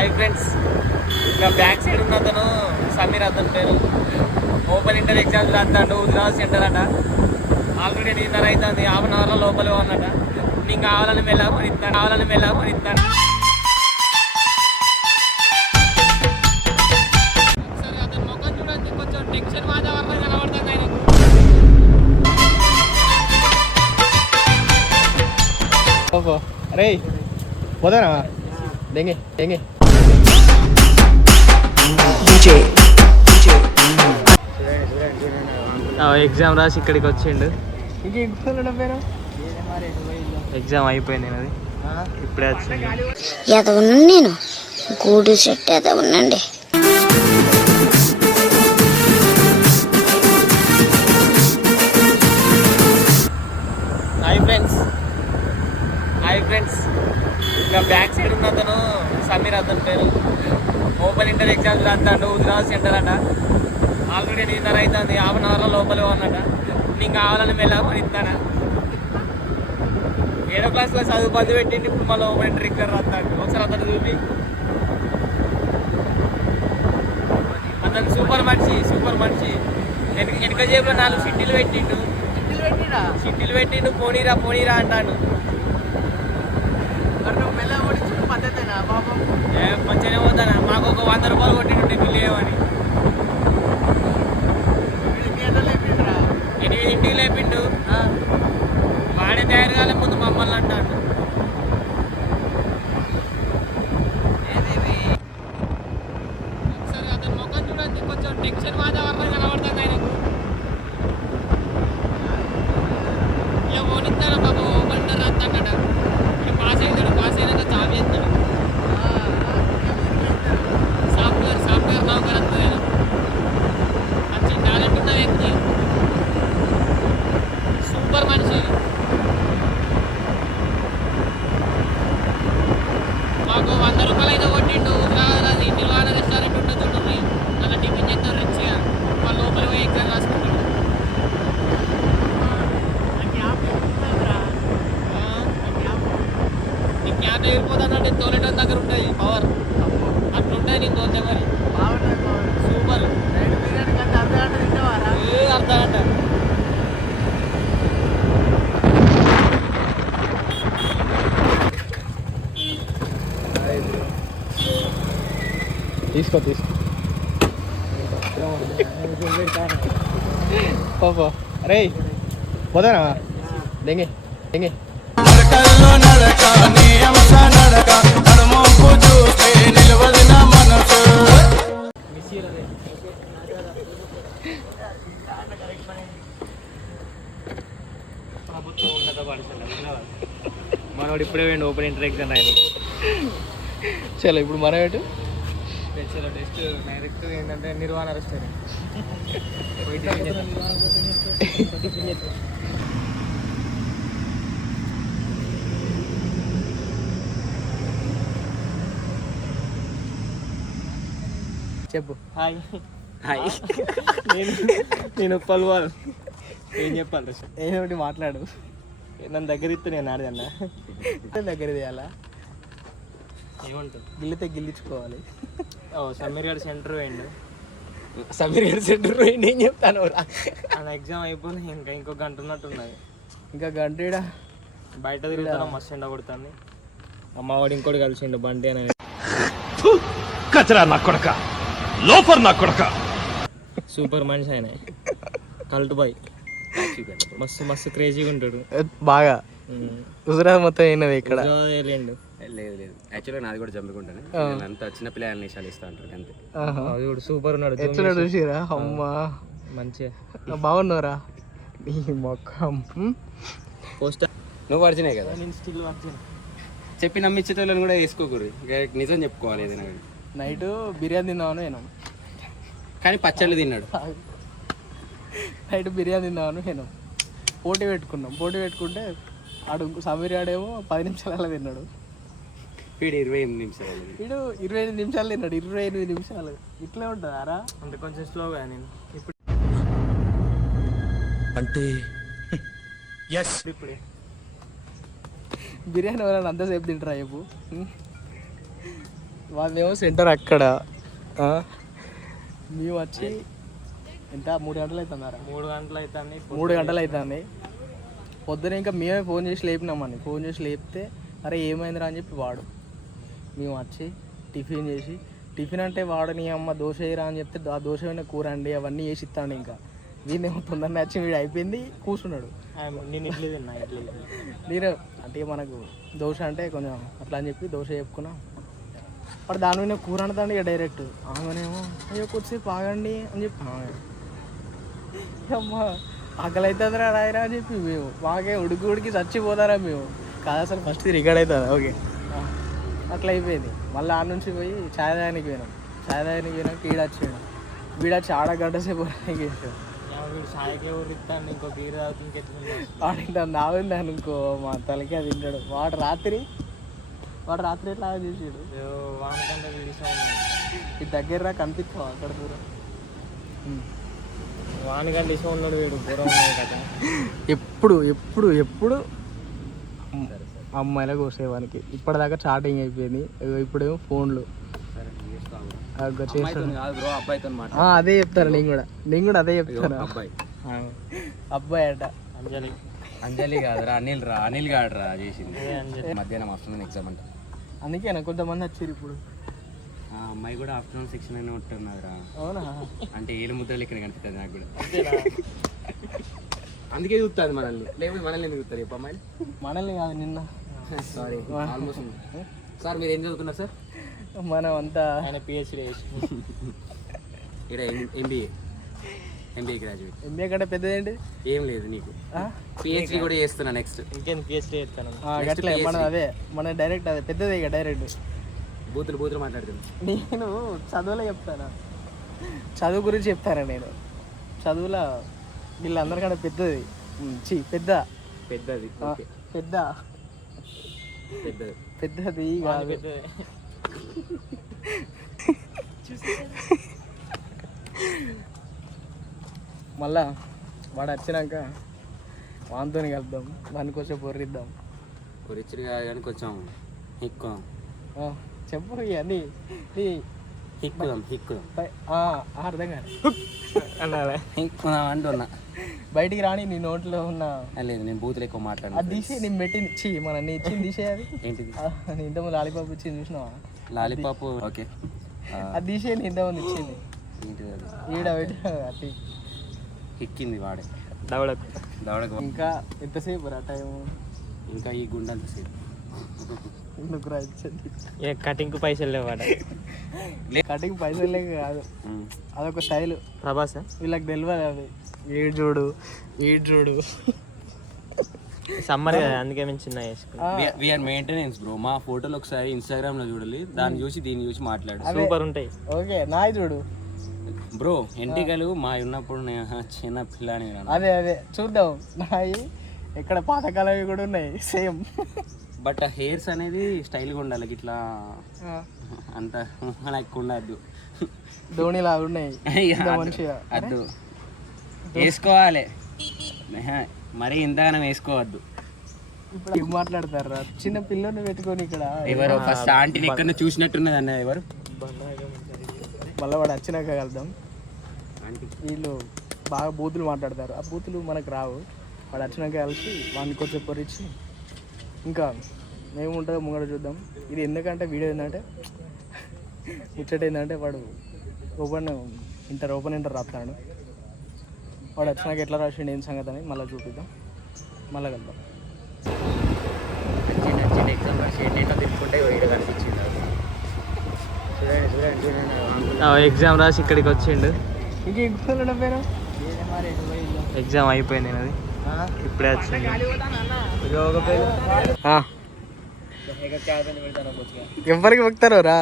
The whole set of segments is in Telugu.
హాయ్ ఫ్రెండ్స్, ఇంకా బ్యాక్ సైడ్ ఉన్న అతను సమీర్, అతని పేరు. ఓపెన్ ఇంటర్ ఎగ్జామ్స్ రాస్తాడు, హుజరాబాద్ సెంటర్ అట. ఆల్రెడీ 8:30 అవుతుంది, హాఫ్ అన్ అవర్లో లోపలే ఉన్నట. నేను కావాలని మెల్లగా ఇస్తాను. సరే అతని ముఖం చూడండి, కొంచెం టెన్షన్ వాతావరణం కనబడుతుంది ఆయనకు. అరే పోదానా డెంగే ఎగ్జామ్ రాసి ఇక్కడికి వచ్చిండు. ఎగ్జామ్ అయిపోయింది అది, ఇప్పుడే వచ్చింది. నేను గూడు చెట్టు ఏదో ఉండండి. హాయ్ ఫ్రెండ్స్, ఇంకా బ్యాక్ సైడ్ ఉన్న అతను సమీర్, అతని పేరు. ఓపెన్ ఇంటర్ ఎగ్జామ్స్ రాస్తాడు, హుజరాబాద్ సెంటర్ అట. ఆల్రెడీ 8:30 అవుతుంది, హాఫ్ అన్ అవర్లో లోపలే ఉన్నట. నేను కావాలని మెల్లగా ఇస్తాను. 7వ క్లాస్లో చదువు పది పెట్టింది, ఇప్పుడు మళ్ళీ ఓపెన్ ఇంటర్ ఎగ్జామ్ రాస్తాడు. ఒకసారి అతను చూపి. అతను సూపర్ మనిషి. వెనక జేబులో 4 సిట్టీలు పెట్టిండు. పోనీరా అంటాను. మంచిగానే పోతానా, మాకు ఒక 100 రూపాయలు కొట్టిండు టిఫిన్ లేవని. 8 లేపిండు. వాడే తయారు కాలే ముందు మమ్మల్ని అంటాడు. సరే అతని ముఖం చూడండి, కొంచెం టెన్షన్ వాతావరణం కనబడుతుంది ఆయనకు. ఇక పోనిస్తాడు బాబు, ఓపెన్ రాస్తాడట. పాస్ అయినాక జాబ్ చేస్తాడు. సాఫ్ట్వేర్ నౌకర్ వస్తుంది కదా. మంచి టాలెంట్ ఉన్న వ్యక్తి, సూపర్ మనిషి. మాకు 100 రూపాయలు అయితే కొట్టిండు. హుజరాబాద్ నిర్వాణ రెస్టారెంట్ ఉంటుంది, అలా టిఫిన్ చేస్తారు రిచ్గా. వాళ్ళ లోపల పోయి ఎగ్జామ్ రాసుకుంటాడు. నీ క్యాబ్ ఎగిరిపోతానంటే తోలేటం దగ్గర ఉంటుంది పవర్. అట్లుంటుంది నేను తోలితే మరి. సూపర్. అర్ధగంట తీసుకో అరే పోదానా డెంగే ప్రభుత్వ ఉన్నత పాఠశాల మనవాడు ఇప్పుడే పోయిండు ఓపెన్ ఇంటర్ ఎగ్జామ్ రాయని. చలో ఇప్పుడు మనం ఏంటి టెస్ట్ డైరెక్ట్ ఏంటంటే నిర్వాణ రెస్టారెంట్ చెప్పు. హాయ్ నేను పల్వాల్. ఏం చెప్పాలి? ఏదో ఒకటి మాట్లాడు. నన్ను దగ్గర ఇస్తే నేను ఆడదన్నా దగ్గర తీయాలా? ఏమంటారు? గిల్లితే గిల్లించుకోవాలి. సమీర్ గారి సెంటర్ పోయిండు. ఏం చెప్తాను? ఆయన ఎగ్జామ్ అయిపోయి ఇంకో గంట ఉన్నట్టున్నది. ఇంకా గంట బయట తిరుగుతాను, మస్తు ఎండ కొడుతుంది. అమ్మవాడు ఇంకోటి కలిసిండు బండి అని. కచరా నా కొడక, లోపర్ నా కొడక. సూపర్ మనిషి ఆయన, కల్ట్ బాయ్. మస్తు క్రేజీగా ఉంటాడు బాగా. హుజరాబాద్ మొత్తం అయినది ఇక్కడ. లేదు యాక్చువల్గా నాది కూడా జమ్మికుంటాను. అంతా చిన్న పిల్లల్ని ఇస్తా అంటారు అంతే. అది సూపర్ ఉన్నాడు. ఎట్లా చూసిరా? అమ్మా మంచిగా బాగున్నారా? నీ మొక్కం పోస్టర్ నువ్వు వర్జినే కదా. నేను స్టిల్ వర్జిన్ చెప్పి నమ్మించేటోళ్ళని కూడా వేసుకోకూరు. నిజం చెప్పుకోవాలి. ఏదైనా నైట్ బిర్యానీ తిన్నాను నేను, కానీ పచ్చళ్ళు తిన్నాడు. నైట్ బిర్యానీ తిన్నాను నేను. పోటీ పెట్టుకుంటే ఆడు సమీర్ ఆడేమో 10 నిమిషాలు తిన్నాడు. వీడు 28 నిమిషాలు. 28 నిమిషాలు తిన్నాడు. 28 నిమిషాలు ఇట్లే ఉంటుందారా? అంటే కొంచెం స్లోగా నేను ఇప్పుడు అంటే ఇప్పుడే బిర్యానీ ఎవరైనా అంతసేపు తింటారా చెప్పు? వాళ్ళేమో సెంటర్ అక్కడ మేము వచ్చి ఎంత 3 గంటలు అవుతున్నారా 3 గంటలు అవుతుంది 3 గంటలు అవుతుంది పొద్దున ఇంకా మేమే ఫోన్ చేసి లేపినామని ఫోన్ చేసి లేపితే అరే ఏమైందిరా అని చెప్పి వాడు మేము వచ్చి టిఫిన్ చేసి టిఫిన్ అంటే వాడు నీ అమ్మ దోశ వేయరా అని చెప్తే ఆ దోశ అయినా కూర అండి అవన్నీ వేసి ఇస్తాడు ఇంకా వీడేమో తొందరగా వచ్చి వీడు అయిపోయింది కూర్చున్నాడు నేను ఇడ్లీ తిన్నా ఇడ్లీ నేను అంటే మనకు దోశ అంటే కొంచెం అట్లా అని చెప్పి దోశ చెప్పుకున్నా వాడు దాని మీద కూర అంటాడు ఇక డైరెక్ట్ ఆమెనేమో అయ్యో కొద్దిసేపు ఆగండి అని చెప్పి అమ్మ ఆకలి అవుతుందిరా రాయరా అని చెప్పి మేము మాకే ఉడికి చచ్చిపోతారా మేము కాదు అసలు ఫస్ట్ రికార్డ్ అవుతుంది ఓకే అట్లా అయిపోయింది మళ్ళీ ఆడ నుంచి పోయి ఛాయ్ తాగడానికి పోయినాం ఛాయ్ తాగడానికి పోయినాక ఈడొచ్చాడు వీడొచ్చి ఆడ గంట సేపు వేసాడు సాయికి ఎవరు ఇస్తాను ఇంకో బీర్ తాగుతుంది ఎట్లా వాడు ఇంత నావింది అనుకో మా తలకి అది తింటాడు వాడు రాత్రి ఎట్లా చేసాడు వానకంటే వీడిసా ఈ దగ్గర కనిపిస్తావు అక్కడ దూరం వానకంటే ఇష్టం ఉన్నాడు వీడు దూరం ఉన్నాడు కదా ఎప్పుడు అమ్మాయిలకు వసేవానికి ఇప్పటిదాకా చాటింగ్ అయిపోయింది ఇప్పుడేమో ఫోన్లు అదే చెప్తాను నేను కూడా అదే చెప్తాను అబ్బాయి అట అంజలి కాదురా అనిల్ గాడురా చేసింది మధ్యాహ్నం వస్తుంది ఎగ్జామ్ అంట అందుకేనా కొంతమంది వచ్చారు ఇప్పుడు ఆ అమ్మాయి కూడా ఆఫ్టర్నూన్ 6 అయినా ఉంటున్నదిరా అవునా అంటే ఏలు ముద్రలు ఇక్కడ కనిపిస్తుంది నాకు కూడా అందుకే చూస్తుంది మనల్ని లేకపోతే మనల్ని ఎందుకు చూస్తారు చెప్పు అమ్మాయిలు మనల్ని కాదు నిన్న సారీ ఆల్మోస్ట్ సార్ మీరు ఏం చదువుకున్నారు సార్ మనం అంతా ఆయన పిహెచ్డీ ఇక్కడ ఎంబీఏ గ్రాడ్యుయేట్ ఎంబీఏ కంటే పెద్దదేంటి ఏం లేదు నీకు పిహెచ్డీ కూడా చేస్తున్నా నెక్స్ట్ ఇంకేం పిహెచ్డీ చేస్తాను అట్లే మనం అదే మన డైరెక్ట్ అదే పెద్దదే ఇక డైరెక్ట్ బూతులు మాట్లాడుతున్నా నేను చదువులో చెప్తాను చదువు గురించి చెప్తాను నేను చదువులో వీళ్ళందరికంటే పెద్దది పెద్దది ఓకే పెద్దది కాదు మళ్ళా వాడు వచ్చినాక వానితో కలుద్దాం దాని కొంచెం పొర్రిద్దాం పొరిచ్చుడు కాదు కానీ కొంచెం చెప్పు ఇవన్నీ హిక్కుదాం అర్థం కాదు హిక్కుదాం అంటున్నా బయటికి రాని నీ నోట్లో ఉన్న లేదు నేను బూతులు ఎక్కువ అది మాట్లాడాను తీసే నేను పెట్టి మన నీ ఇచ్చింది తీసేయాలి ఏంటిది నీ ఇంతకుముందు లాలీపాప్ ఇచ్చింది చూసినావా లాలీపాప్ ఓకే అది తీసే నీ ఇంతకుముందు ఇచ్చింది ఏంటిది అది ఈడ పెట్టి అట్టి ఎక్కింది వాడే దవడకు ఇంకా ఎంతసేపు రా టైము ఇంకా ఈ గుండె అంతసేపు ఎందుకు రా ఇచ్చింది కటింగ్ పైసలు లేవాడ కటింగ్ పైసలు లేక కాదు అదొక స్టైల్ ప్రభాస్ వీళ్ళకి తెలియదు అది ఈడు చూడు సమ్మర్ కదా అందుకే మేము చిన్న వేసుకున్నాం వీఆర్ మెయింటెనెన్స్ బ్రో మా ఫోటోలు ఒకసారి ఇన్స్టాగ్రామ్ లో చూడాలి దాన్ని చూసి దీన్ని చూసి మాట్లాడు సూపర్ ఉంటాయి ఓకే నాయి చూడు బ్రో ఎంటికలు మా ఉన్నప్పుడు చిన్న పిల్లని అదే చూద్దాం నాయి ఎక్కడ పాతకాలవి కూడా ఉన్నాయి సేమ్ బట్ హెయిర్స్ అనేది స్టైల్గా ఉండాలి ఇట్లా అంత ఎక్కువ ఉండద్దు ధోనిలా ఉన్నాయి మంచిగా అద్దు వేసుకోవాలి మరీ ఇంతగానం వేసుకోవద్దు ఇప్పుడు ఏం మాట్లాడతారా చిన్న పిల్లని పెట్టుకొని ఇక్కడ ఎవరు ఫస్ట్ ఆంటీని ఎక్కడ చూసినట్టున్నది అన్న ఎవరు మళ్ళీ వాడు వచ్చినాక కలుద్దాం వీళ్ళు బాగా బూతులు మాట్లాడతారు ఆ బూతులు మనకు రావు వాడు వచ్చినాక కలిసి వాడిని కొంచెం పొరిచి ఇంకా ఏముంటుందో ముంగడ చూద్దాం ఇది ఎందుకంటే వీడియో ఏంటంటే ముచ్చట ఏంటంటే వాడు ఓపెన్ ఇంటర్ రాస్తాడు వాడు వచ్చినాక ఎట్లా రాసిండు ఏం సంగతి అని మళ్ళీ చూపిద్దాం మళ్ళీ కలుద్దాం ఎగ్జామ్ రాసి ఇక్కడికి వచ్చిండు ఇంకా ఎక్కువ పేరు ఎగ్జామ్ అయిపోయింది అది ఇప్పుడే వచ్చింది ఎవరికి వక్తారో రా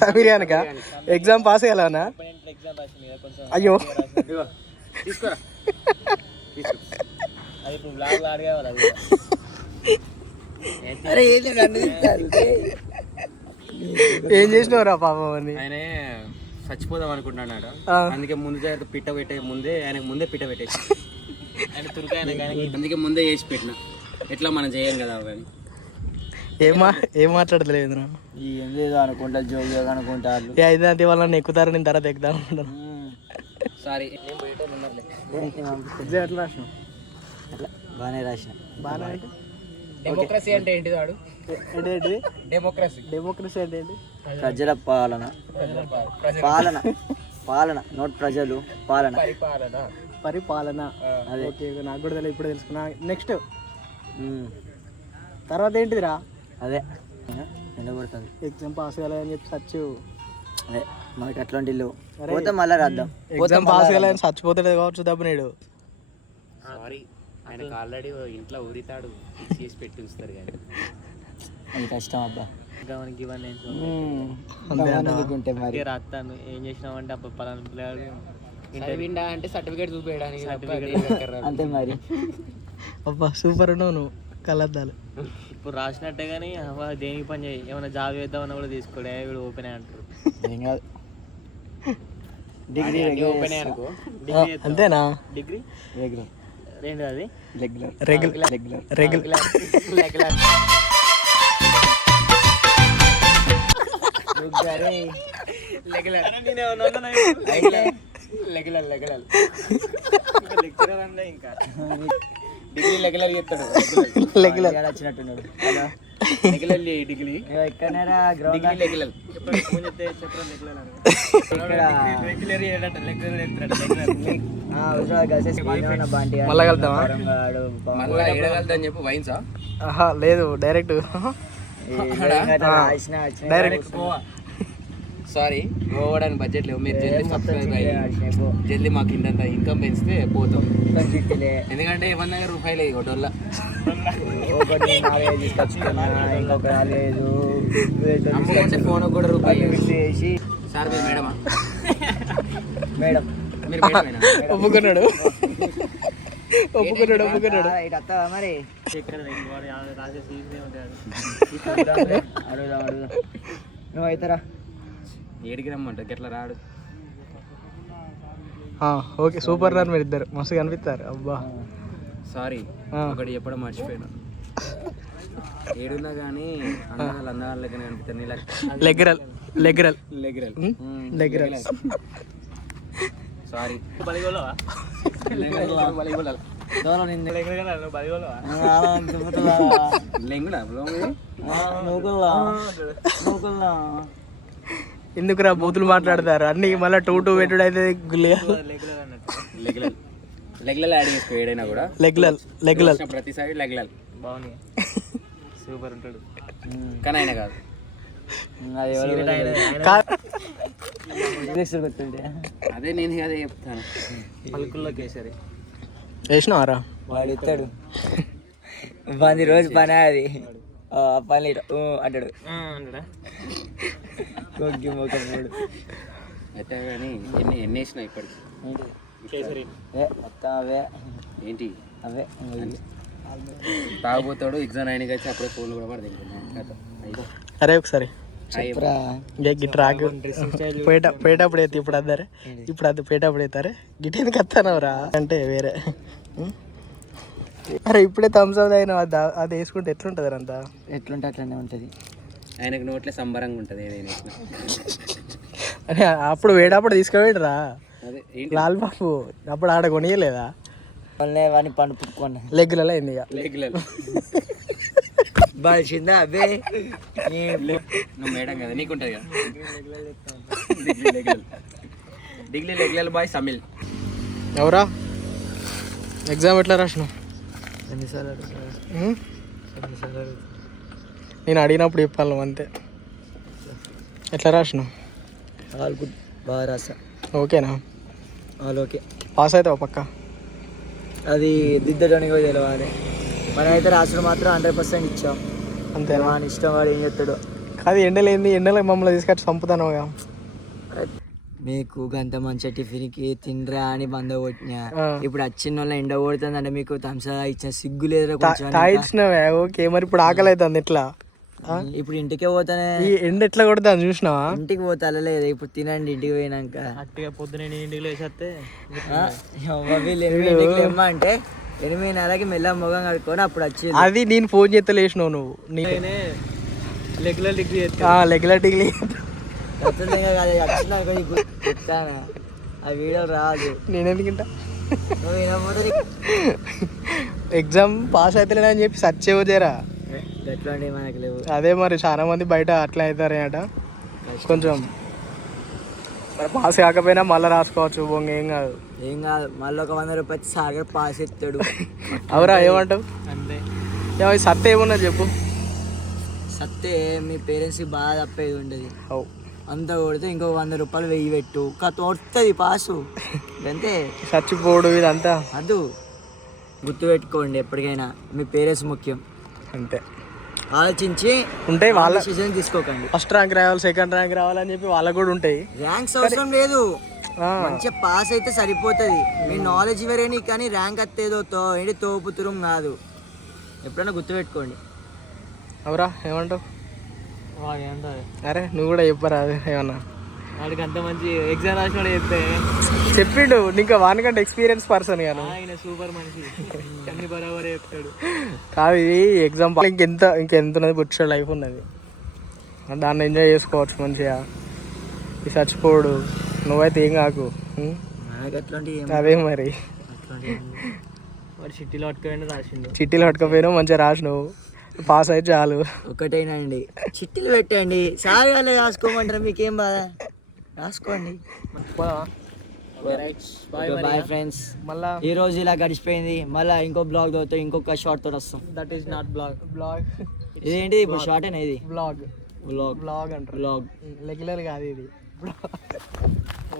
సమీర్యానిక ఎగ్జామ్ పాస్ అయ్యాలనా అయ్యో ఏం చేసినవరా పాపం అని ఆయన చచ్చిపోదాం అనుకుంటున్నాడు అందుకే ముందు పిట్ట పెట్టే ముందే ఆయనకు ముందే పిట్ట పెట్టేసి ఆయన తురుకాయన అందుకే ముందే చేసి పెట్టిన ఎట్లా మనం చేయం కదా అవన్నీ ఏం మాట్లాడలేదు ఏం లేదు అనుకుంటా జోగి అనుకుంటారు ఏ అయితే వాళ్ళని ఎక్కుతారు నేను తర్వాత ఎక్కుతా ఉంటాను. సారీ ఎగ్జామ్ ఎట్లా రాసినావు? అట్లా బాగానే రాసిన. బాగా అంటే డెమోక్రసీ అంటే ఏంటిది వాడు? ఏంటి డెమోక్రసీ డెమోక్రసీ అంటే ఏంటి? ప్రజల పాలన పాలన పాలన నోట్ ప్రజలు పాలన పరిపాలన. అదే. ఓకే నాకు కూడా తెలియదు, ఇప్పుడే తెలుసుకున్నా. నెక్స్ట్ తర్వాత ఏంటిదిరా? అదే ఎండబడుతుంది. ఎగ్జామ్ పాస్ కాలేదని చెప్పి సచ్చు. అదే మనకి అట్లాంటి ఇల్లు పోతే మళ్ళీ రాద్దాం. ఎగ్జామ్ పాస్ కాలేదని చచ్చిపోతాడు కావచ్చు దెబ్బ నీడు. సారీ ఆయనకు ఆల్రెడీ ఇంట్లో ఊరితాడు చేసి పెట్టి ఉంచుతారు కానీ అది కష్టం అబ్బా. అంతే ఉంటే మరి రాస్తాను. ఏం చేసినామంటే అప్పుడు పలానా పిల్లగాడు చదివిండా అంటే సర్టిఫికేట్ చూపించడానికి అంతే మరి. అబ్బా సూపర్ ఉన్నావు నువ్వు, కలద్దాలు. ఇప్పుడు రాసినట్టే కానీ దేనికి పని చేయి, ఏమైనా జాబ్ చేద్దామన్నా కూడా తీసుకోలే, వీడు ఓపెన్ అంటారు. ఏం కాదు. డిగ్రీ ఓపెన్ అనుకో. అంతేనా? డిగ్రీ రెగ్యులర్ ఏంటి అది? రెగ్యులర్ రెగ్యులర్ రెగ్యులర్ రెగ్యులర్ ఇంకా డిగ్రీ రెగ్యులర్ చెప్తాడు. రెగ్యులర్ వచ్చినట్టున్నాడు. రెగ్యులర్ డిగ్రీ ఎక్కడనేరా గ్రౌండ్ డిగ్రీ రెగ్యులర్ మళ్ళా కలుద్దామా? మళ్ళీ ఏడగలుగుతాని చెప్పు. వైన్సా? ఆహా లేదు, డైరెక్ట్ డైరెక్ట్ సారీ పోవడానికి బడ్జెట్ లేవు. మీరు జల్దీ సబ్స్క్రైబ్ అయ్యి జల్దీ మాకు ఇంత ఇన్కమ్ పెంచితే పోతాం. ఎందుకంటే ఏమన్నా రూపాయలు ఒకటోళ్ళ ఒకటి 4-5 తీసుకొచ్చుకున్నా, ఇంకొక 4-5 అమ్ముకుంటే ఫోన్ కూడా రూపాయలు చేసి. సార్ మీరు మేడమా? మేడం మీరు మేడమేనా? ఒప్పుకున్నాడు ఒప్పుకున్నాడు ఒప్పుకున్నాడు. ఇటు వస్తావా మరి? రాసే సీజనే ఉంటాడు. అడుగుదాం అడుగుదాం. నువ్వు అవుతారా? ఏడికి రమ్మంటారు ఎట్లా రాడు. ఓకే సూపర్ రారు మీరు ఇద్దరు, మస్తు కనిపిస్తారు. అబ్బా సారీ ఒకటి చెప్పడం మర్చిపోయాను. ఏడున్నా కానీ అన్నవాళ్ళు అన్నవాళ్ళకనే అనిపిస్తారు. నీళ్ళ లెగరల్ లెగరల్ లెగరల్ లెగరల్ సారీ బలిగోలవా? లెంగులా ఎందుకురా బూతులు మాట్లాడతారు అన్ని, మళ్ళీ 2 పెట్టుడు అయితే లెగ్లల్ లెగ్లల్ యాడ్ చేసుకో. ఏడైనా కూడా లెగ్లల్ లెగ్లల్ ప్రతిసారి లెగ్లల్ బాగుంది, సూపర్ ఉంటాడు. కానీ ఆయన కాదు. అదే నేను అదే చెప్తాను. పలుకుల్లో కేసరి వేసినావారా? వాడు ఇస్తాడు 10 రోజు పని అది పని అంటాడు. కొగ్గి మొక్క మూడు అయితే కానీ ఎన్ని వేసినా ఇప్పటికి కేసరి మొత్తం అవే ఏంటి అవే తాగుపోతాడు. ఎగ్జామ్ అయినకి వచ్చి అప్పుడే ఫోన్లు కూడా పడతాయి. అరే ఒకసారి చెప్పురా. గిట్రాకు పేటప్పుడు అయితే ఇప్పుడు అద్దరే, ఇప్పుడు అది పేటప్పుడు అవుతారే గిట్ ఎందుకు వస్తానవరా అంటే వేరే. అరే ఇప్పుడే థమ్స్ అప్ అయినా అది వేసుకుంటే ఎట్లుంటుంది అంతా? ఎట్లుంటే అట్లనే ఉంటుంది. ఆయనకు నోట్లే సంబరంగా ఉంటుంది ఏదైనా. అరే అప్పుడు వేడప్పుడు తీసుకువేడరా అదే లాల్ బాబు, అప్పుడు ఆడ కొనియలేదా? వాడిని పండు పుట్టుకోండి లెగ్గులలో అయింది ఇక. లెగ్లల్ బాల్చిందా అబ్బే. నువ్వు మేడం కదా నీకుంటుంది కదా. Degree regular degree regular boy సమిల్. ఎవరా ఎగ్జామ్ ఎట్లా రాసినావు? నేను అడిగినప్పుడు చెప్పాలి నువ్వు అంతే. ఎట్లా రాసినావు? ఆల్ గుడ్, బాగా రాసా. ఓకేనా? All okay. పాస్ అవుతావు పక్క? అది దిద్దడానికి కూడా తెలియాలి. మనమైతే రాసుడు మాత్రం 100% ఇచ్చాం. అంతేనా? వాని ఇష్టం, వాడు ఏం చేస్తాడు. కాదు ఎండలేంది, ఎండలో మమ్మల్ని తీసుకొచ్చి చంపుతాను. మీకు గంత మంచి టిఫిన్కి తినరా అని బంద కొట్టినా, ఇప్పుడు వచ్చిన వాళ్ళ ఎండ కొడుతుంది అంటే మీకు థమ్స్ ఇచ్చిన సిగ్గు లేదురా కొంచెం. తాగిచ్చినవే ఓకే, మరి ఇప్పుడు ఆకలి అవుతుంది ఎట్లా? ఇప్పుడు ఇంటికే పోతానే, ఈ ఎండ ఎట్లా కొడతా చూసినావా? ఇంటికి పోతా లేదు. ఇప్పుడు తినండి ఇంటికి పోయినాక. అట్టిగా పొద్దున ఇంటికి లేచేస్తే వీళ్ళు 8 ఏమ్మా అంటే 8:30కి మెల్ల మొగం కడుక్కొని అప్పుడు వచ్చి అది నేను ఫోన్ చేస్తే లేచినావు నువ్వు. రెగ్యులర్ డిగ్రీ రెగ్యులర్ డిగ్రీ చెప్తాను. ఆ వీడియో రాదు. నేను ఎందుకంటా నువ్వు వినకపోతే ఎగ్జామ్ పాస్ అవుతలేనని చెప్పి సర్చ్ చేయరా. ఎట్లాంటి మనకు లేవు. అదే మరి చాలా మంది బయట అట్లా అవుతారే అట. కొంచెం మరి పాస్ కాకపోయినా మళ్ళీ రాసుకోవచ్చు, బొంగ ఏం కాదు. ఏం కాదు, మళ్ళీ ఒక 100 రూపాయలు సాగర్ పాస్ ఎత్తాడు. అవురా ఏమంటావు? అంతే. సత్తే ఏమన్నా చెప్పు. సత్తే మీ పేరెంట్స్కి బాగా తప్పేది ఉండదు. అవు అంత కొడితే ఇంకో 100 రూపాయలు 1000 పెట్టు, వస్తుంది పాసు. అంతే, చచ్చిపోడు ఇదంతా అదు. గుర్తుపెట్టుకోండి, ఎప్పటికైనా మీ పేరెంట్స్ ముఖ్యం. అంతే, ఆలోచించి ఉంటాయి వాళ్ళ డిసిజన్ తీసుకోకండి. ఫస్ట్ ర్యాంక్ రావాలి, సెకండ్ ర్యాంక్ రావాలని చెప్పి వాళ్ళకు కూడా ఉంటాయి. ర్యాంక్స్ అవసరం లేదు, మంచిగా పాస్ అయితే సరిపోతుంది. మీ నాలెడ్జ్ వేరేని, కానీ ర్యాంక్ వస్తేదో ఏంటి తోపుతురం కాదు. ఎప్పుడైనా గుర్తుపెట్టుకోండి. అవురా ఏమంటావు? ఏంటది అరే నువ్వు కూడా చెప్పరా ఏమన్నా. వాడికి అంత మంచి ఎగ్జామ్ రాసినాడు చెప్తే చెప్పిండు, ఇంకా వానికంటే ఎక్స్పీరియన్స్ పర్సన్ గాను. ఆయన సూపర్ మనిషి, అన్ని బరాబర్ చెప్తాడు. కాదు ఇది ఎగ్జామ్ ఇంకెంత ఉన్నది, బుచ్చ లైఫ్ ఉన్నది, దాన్ని ఎంజాయ్ చేసుకోవచ్చు మంచిగా. ఈ చచ్చిపోడు, నువ్వైతే ఏం కాకు. అదే మరి వాడు చిట్టీలో పట్టుకుని రాసిండు. చిట్టీలు పట్టుకపోయినావు, మంచిగా రాసినావు, పాస్ అయితే చాలు. ఒకటేనండి, చిట్టీలు పెట్టండి, సాగాలే రాసుకోమంటారా, మీకేం బాధ, రాసుకోండి. బాయ్ ఫ్రెండ్స్, మళ్ళా ఈ రోజు ఇలా గడిచిపోయింది. మళ్ళీ ఇంకో బ్లాగ్ తో ఇంకొక షార్ట్ తో వస్తాం. That is not blog. ఇదేంటి ఇప్పుడు షార్ట్ అయినా ఇది బ్లాగ్ బ్లాగ్ అంటారు. బ్లాగ్ రెగ్యులర్ కాదు ఇది,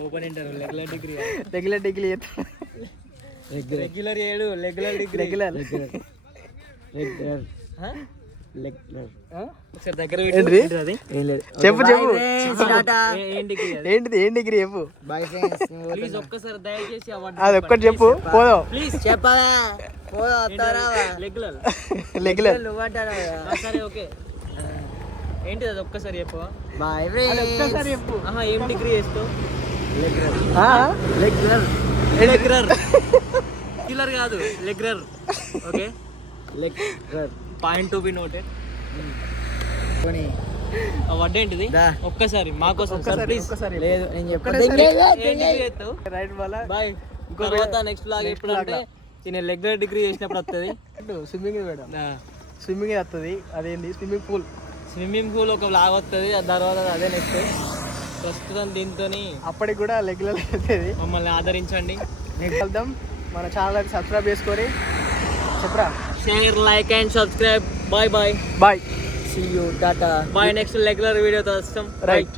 open inter regular degree. Regular degree regular ఏడు రెగ్యులర్ డిగ్రీ. రెగ్యులర్ ఒకసారి దగ్గర ఏంటిది? అది చెప్పు చెప్పు, ఏంటి ఏం డిగ్రీ చెప్పు. బాయ్ ఫ్రెండ్స్, ప్లీజ్ ఒక్కసారి దయచేసి అది ఒక్కటి చెప్పు పోదాం. ప్లీజ్ చెప్పాలా రెగ్యులర్ రెగ్యులర్ నువ్వంటారా? సరే ఓకే. ఏంటిది అది ఒక్కసారి చెప్పు. బాయ్ ఫ్రెండ్స్, ఒక్కసారి చెప్పు. ఏం డిగ్రీ చేస్తావు? రెగ్యులర్ లెగ్రర్ కిల్లర్ కాదు, regular. Okay, point to be noted. వడ్డ ఏంటిది? ఒక్కసారి మాకోసం ప్లీజ్. లేదు నేను చెప్తావు. రైట్ వల్ల బాయ్. తర్వాత నెక్స్ట్ బ్లాగ్ ఎప్పుడు అంటే నేను రెగ్యులర్ డిగ్రీ చేసినప్పుడు వస్తుంది. స్విమ్మింగ్ మేడం, స్విమ్మింగ్ వస్తుంది. అదేంటి స్విమ్మింగ్ పూల్ ఒక బ్లాగ్ వస్తుంది, ఆ తర్వాత అదే నెక్స్ట్. ప్రస్తుతం దీంతో అప్పటికి కూడా రెగ్యులర్ అవుతుంది. మమ్మల్ని ఆదరించండి. నెక్స్ట్ వెళ్దాం, మన ఛానల్ సబ్స్క్రైబ్ చేసుకొని చెప్పరా. Share, like and subscribe. Bye bye bye, See you, tata. Bye. Next regular వీడియోతో వస్తాం. రైట్.